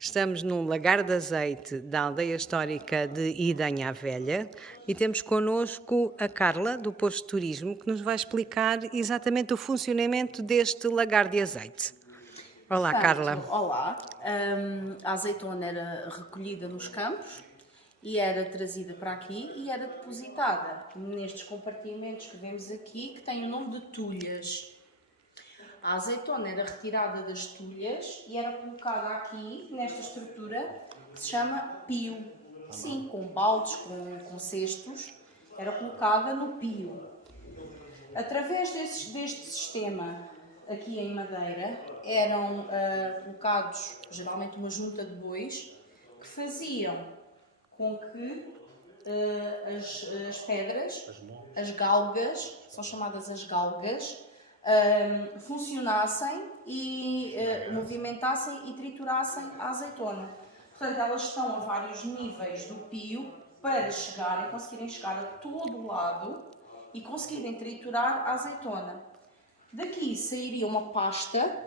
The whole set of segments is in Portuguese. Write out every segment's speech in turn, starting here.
Estamos num lagar de azeite da aldeia histórica de Idanha a Velha e temos connosco a Carla, do posto de turismo, que nos vai explicar exatamente o funcionamento deste lagar de azeite. Olá, Portanto, Carla. olá, a azeitona era recolhida nos campos e era trazida para aqui e era depositada nestes compartimentos que vemos aqui, que têm o nome de tulhas. A azeitona era retirada das tulhas e era colocada aqui, nesta estrutura, que se chama pio. Sim, com baldes, com cestos, era colocada no pio. Através deste sistema, aqui em madeira, eram colocados geralmente uma junta de bois que faziam com que as pedras, as galgas, são chamadas as galgas, funcionassem e movimentassem e triturassem a azeitona. Portanto, elas estão a vários níveis do pio para conseguirem chegar a todo o lado e conseguirem triturar a azeitona. Daqui sairia uma pasta,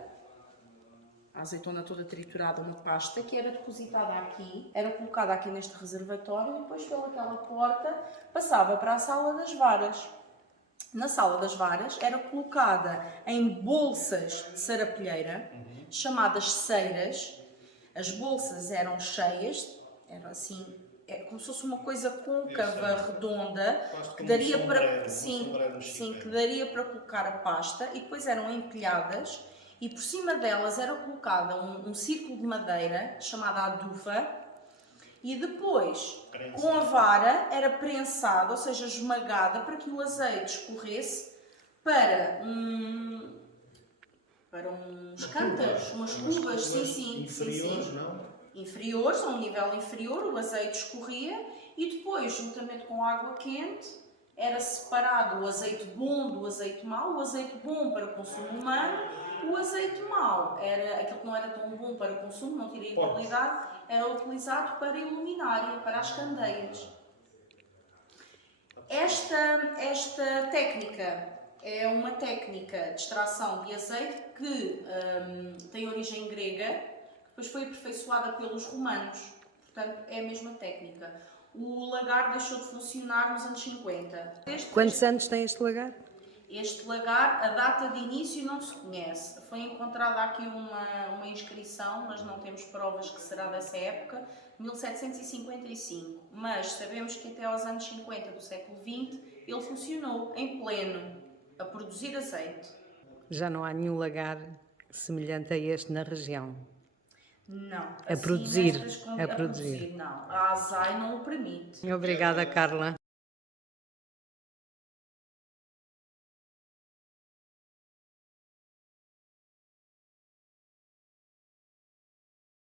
a azeitona toda triturada, uma pasta que era depositada aqui, era colocada aqui neste reservatório e depois pelaquela porta passava para a sala das varas. Na sala das varas era colocada em bolsas de sarapilheira, chamadas ceiras. As bolsas eram cheias, era assim, como se fosse uma coisa côncava, redonda, que daria para, sim, que daria para colocar a pasta, e depois eram empilhadas e por cima delas era colocada um círculo de madeira chamada adufa. E depois, com a vara, era prensada, ou seja, esmagada, para que o azeite escorresse para uns cântaros, umas cubas, inferiores, não? inferiores, a um nível inferior, o azeite escorria e depois, juntamente com água quente, era separado o azeite bom do azeite mau, o azeite bom para consumo humano, o azeite mau, era aquele que não era tão bom para consumo, não teria qualidade, era utilizado para iluminária, para as candeias. Esta técnica é uma técnica de extração de azeite que tem origem grega, que depois foi aperfeiçoada pelos romanos. Portanto, é a mesma técnica. O lagar deixou de funcionar nos anos 50. Quantos anos tem este lagar? Este lagar, a data de início não se conhece. Foi encontrada aqui uma inscrição, mas não temos provas que será dessa época, 1755. Mas sabemos que até aos anos 50 do século XX ele funcionou em pleno, a produzir azeite. Já não há nenhum lagar semelhante a este na região. Não. A Assim, produzir, nestas a produzir. não. A ASAI não o permite. Obrigada, Carla.